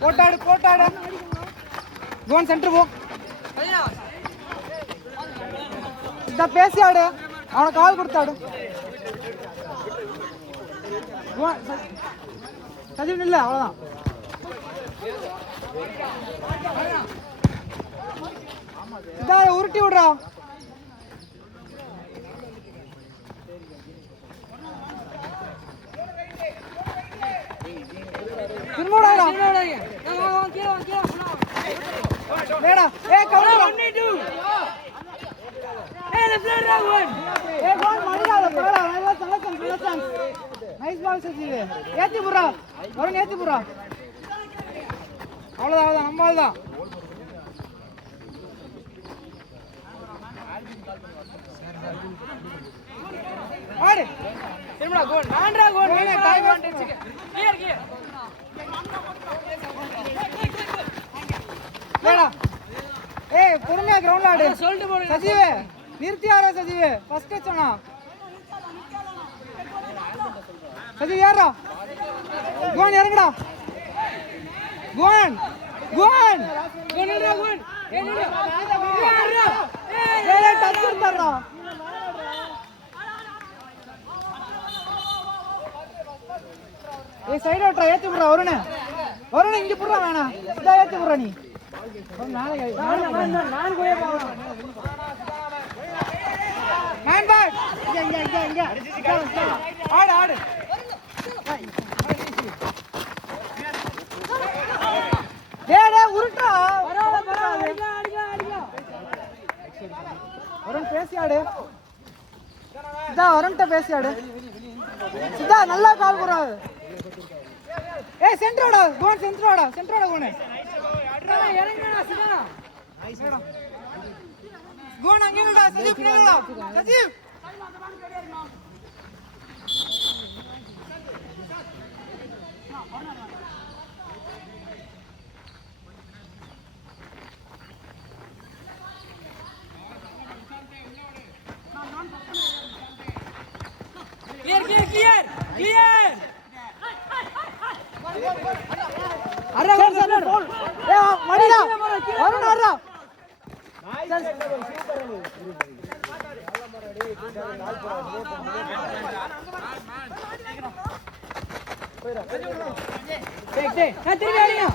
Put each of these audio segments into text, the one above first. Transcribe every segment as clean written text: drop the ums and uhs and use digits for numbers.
போட்டாடு போட்டாடு cone centre போ இந்த பேசி ஆடு அவனை கால் கொடுத்தாடு சஜீவ் இல்லை அவ்வளோதான் இதான் உருட்டி விடுறா அவ்வளவுதான் நம்மள்தான் ஆடு திரும்படா கோல் நான்டா கோல் டைம் வந்துச்சு கிளியர் கிளியர் ஏடா ஏய் பொறுமையா கிரவுண்ட்ல ஆடு சொல்லிட்டு போடு சஜீவ் நிறுத்தியாரே சஜீவ் ஃபர்ஸ்ட் சொன்னா சஜீவ் ஏறா கோன் இறங்குடா கோன் கோன் கோன்டா கோன் ஏறா ஏய் டச் பண்ணறா ஏய் சைடு ஓட்றா ஏத்தி புறா வருணே இங்க புறா வேணா இதா ஏத்தி புறா நீ நான் போயே போறேன் மேன் பேக் இங்க ஆடு ஆடு டேய் உருட்டா வருண் பேசி ஆடு இதா வருண்ட்ட பேசி ஆடு இதா நல்லா கால் போறா ஏய் சென்ட்ரோடா கோன் சென்ட்ரோடா கோனே இறங்குடா சிதா நைஸ்டா கோன் அங்கேடா சஜீவ் பின்னாடா சஜீவ் கிளியர் அரா சர் போல் ஏ மடிடா வருண் அரா நைஸ் சூப்பர் போய்டா டேய் நான் திரும்பி அடிங்க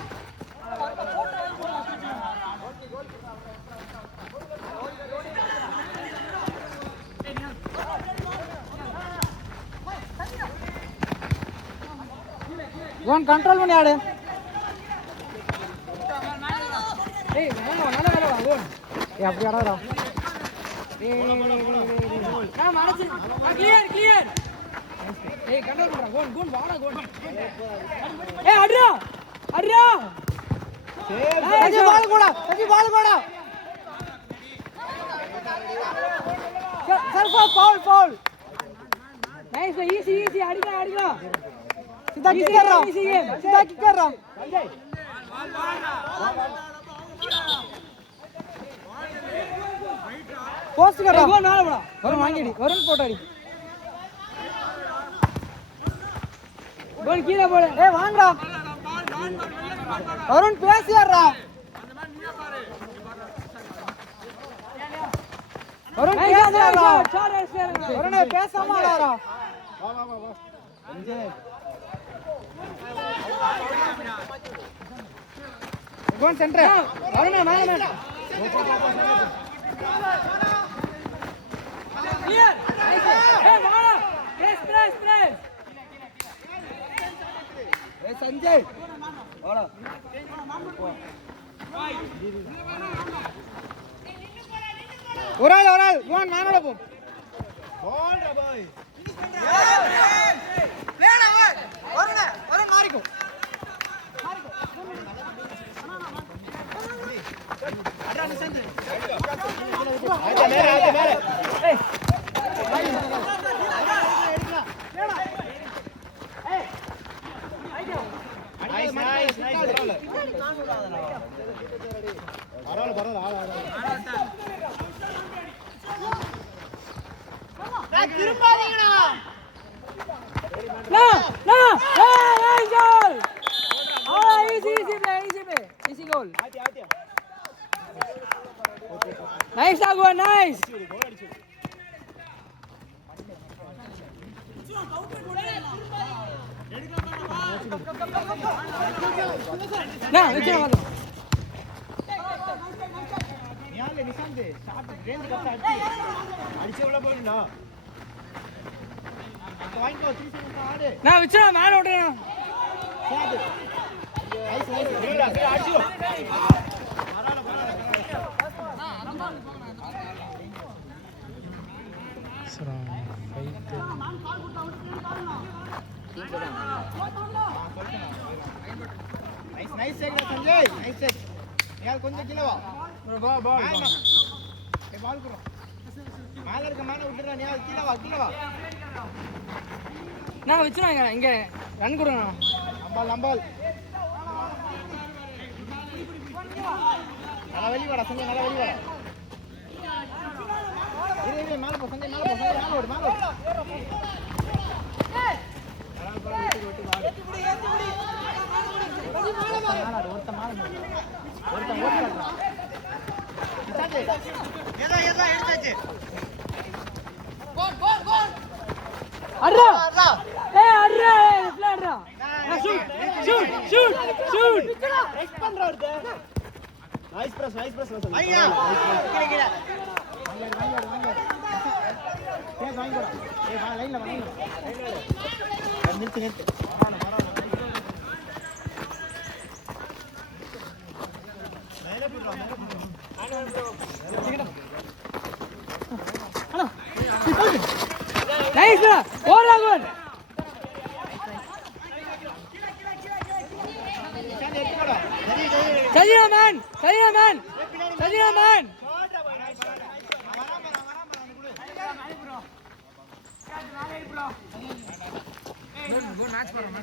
கோன் கண்ட்ரோல் பண்ணி ஆடு ஏய் நல்லா கோன் ஏய் அப்படி ஆடாதடா நான் மனசு கிளியர் ஏய் கண்ட்ரோல் பண்றா கோன் வாடா கோன் ஏய் அட்ரா சஜி பால் கோடா சர் ஃபவுல் நைஸ் ஈஸி அடிடா सीधा किक कर रहा पोस्ट कर रहा नाल बड़ा वरुण वांगीडी वरुण पोटाडी गोल कीड़ा बोले ए वांगड़ा वरुण पेस याररा वरुण पेस याररा वरुण पेस माडारा वा एंजॉय गोन सेंटर वरुण मैन क्लियर ए वाला प्रेस ए संजय वाला ओरल गोन मानोட போ बॉल रे भाई लेडा वरुण मारिको अड्रा निसंद आजा मेरे ए नाइस பரவாயில்லை ஆளா திரும்பாதீங்கடா நா ஏய் angel easy goal. Nice Agwan, nice. Na, வெச்சா வாங்க. நியால நிசாந்த் ஷாட் ரேஞ்ச் கப் அடிச்சு உள்ள போறீனா வாங்கிக்கோ 3 செகண்ட்ஸ் ஆடு நான் வெச்சா மேல ஓடுறேன் ஷாட் நைஸ் நைஸ் அடிச்சு சரா ஃபைட் நைஸ் நைஸ் சேக்டா சஞ்சய் நைஸ் செட் நியால் கொஞ்சம் கீழ வா பால் ஏ பால் குறோம் மேல இருக்க மேல விட்டுறா நியால் கீழ வா நான் வெச்சுறாங்க இங்க ரன் கொடுங்க நம்பால் நல்லா வெளிய வாடா சஞ்சய் நல்லா வெளிய வாடா இரு மேல போ சஞ்சய் மேல ஓடு அர்ரா ஏய் அர்ரா லெஃப்ட்ல அர்ரா ஷூட் ரெஸ்ட் பண்றா ஒருத்த நைஸ் பிரஸ் ஐயா கீழ வாங்க ஏய் வாங்கடா ஏய் வா லைன்ல நிறுத்து நைஸ் ஓவர் ஆகுன் சஜினா மேன் மேட்ச் போறோம்